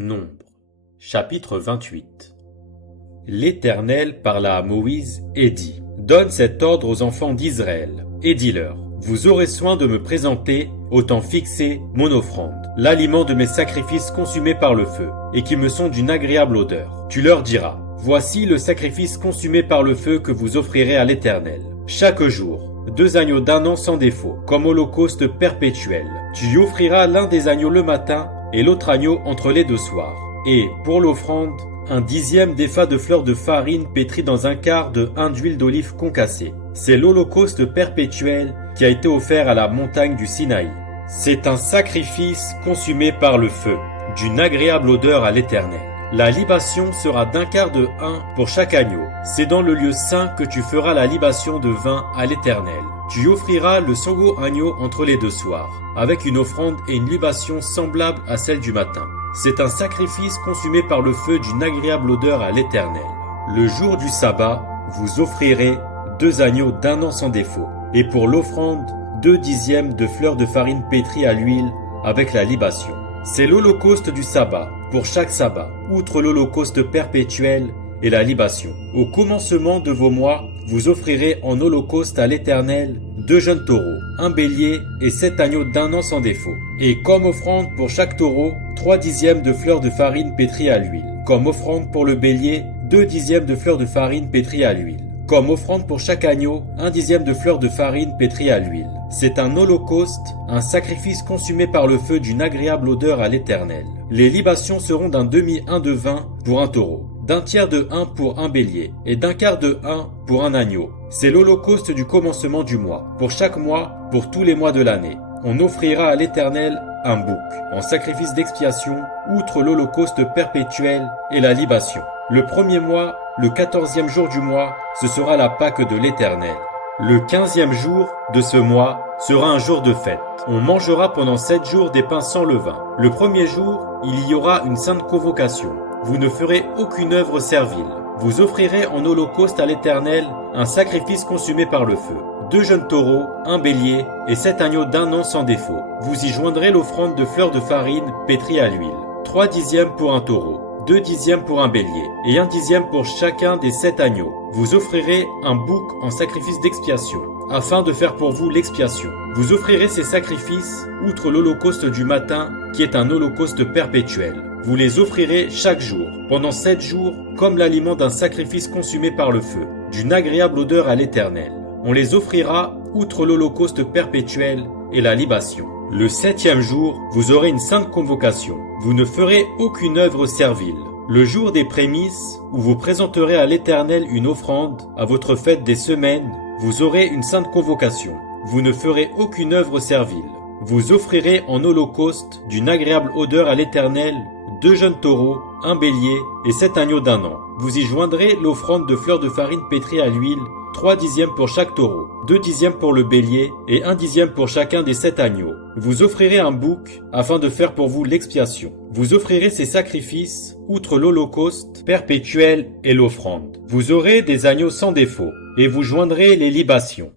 Nombre, chapitre 28. L'Éternel parla à Moïse et dit : Donne cet ordre aux enfants d'Israël, et dis-leur : Vous aurez soin de me présenter, au temps fixé, mon offrande, l'aliment de mes sacrifices consumés par le feu, et qui me sont d'une agréable odeur. Tu leur diras : Voici le sacrifice consumé par le feu que vous offrirez à l'Éternel. Chaque jour, 2 agneaux d'1 an sans défaut, comme holocauste perpétuel. Tu y offriras l'un des agneaux le matin, et l'autre agneau entre les 2 soirs. Et, pour l'offrande, 1/10 d'épha de fleur de farine pétrie dans 1/4 de hin d'huile d'olive concassée. C'est l'holocauste perpétuel qui a été offert à la montagne du Sinaï. C'est un sacrifice consumé par le feu, d'une agréable odeur à l'Éternel. La libation sera d'1/4 de hin pour chaque agneau. C'est dans le lieu saint que tu feras la libation de vin à l'Éternel. Tu offriras le sanglot agneau entre les 2 soirs, avec une offrande et une libation semblable à celle du matin. C'est un sacrifice consumé par le feu d'une agréable odeur à l'Éternel. Le jour du sabbat, vous offrirez 2 agneaux d'1 an sans défaut, et pour l'offrande, 2/10 de fleurs de farine pétrie à l'huile avec la libation. C'est l'holocauste du sabbat, pour chaque sabbat, outre l'holocauste perpétuel et la libation. Au commencement de vos mois, vous offrirez en holocauste à l'Éternel 2 jeunes taureaux, 1 bélier et 7 agneaux d'1 an sans défaut. Et comme offrande pour chaque taureau, 3/10 de fleurs de farine pétrie à l'huile. Comme offrande pour le bélier, 2/10 de fleurs de farine pétrie à l'huile. Comme offrande pour chaque agneau, 1/10 de fleurs de farine pétrie à l'huile. C'est un holocauste, un sacrifice consumé par le feu d'une agréable odeur à l'Éternel. Les libations seront d'un demi-hin de vin pour un taureau, d'1/3 de hin pour un bélier, et d'1/4 de hin pour un agneau. C'est l'holocauste du commencement du mois, pour chaque mois, pour tous les mois de l'année. On offrira à l'Éternel un bouc, en sacrifice d'expiation, outre l'holocauste perpétuel et la libation. Le premier mois, le 14e jour du mois, ce sera la Pâque de l'Éternel. Le 15e jour de ce mois sera un jour de fête. On mangera pendant 7 jours des pains sans levain. Le premier jour, il y aura une sainte convocation. Vous ne ferez aucune œuvre servile. Vous offrirez en holocauste à l'Éternel un sacrifice consumé par le feu. 2 jeunes taureaux, 1 bélier et 7 agneaux d'1 an sans défaut. Vous y joindrez l'offrande de fleurs de farine pétrie à l'huile. 3/10 pour un taureau, 2/10 pour un bélier et 1/10 pour chacun des 7 agneaux. Vous offrirez un bouc en sacrifice d'expiation, afin de faire pour vous l'expiation. Vous offrirez ces sacrifices, outre l'holocauste du matin, qui est un holocauste perpétuel. Vous les offrirez chaque jour, pendant 7 jours, comme l'aliment d'un sacrifice consumé par le feu, d'une agréable odeur à l'Éternel. On les offrira, outre l'holocauste perpétuel et la libation. Le 7e jour, vous aurez une sainte convocation. Vous ne ferez aucune œuvre servile. Le jour des prémices, où vous présenterez à l'Éternel une offrande, à votre fête des semaines, vous aurez une sainte convocation. Vous ne ferez aucune œuvre servile. Vous offrirez en holocauste d'une agréable odeur à l'Éternel 2 jeunes taureaux, 1 bélier et 7 agneaux d'1 an. Vous y joindrez l'offrande de fleurs de farine pétrie à l'huile, 3/10 pour chaque taureau, 2/10 pour le bélier et 1/10 pour chacun des 7 agneaux. Vous offrirez un bouc afin de faire pour vous l'expiation. Vous offrirez ces sacrifices, outre l'holocauste perpétuel et l'offrande. Vous aurez des agneaux sans défaut et vous joindrez les libations.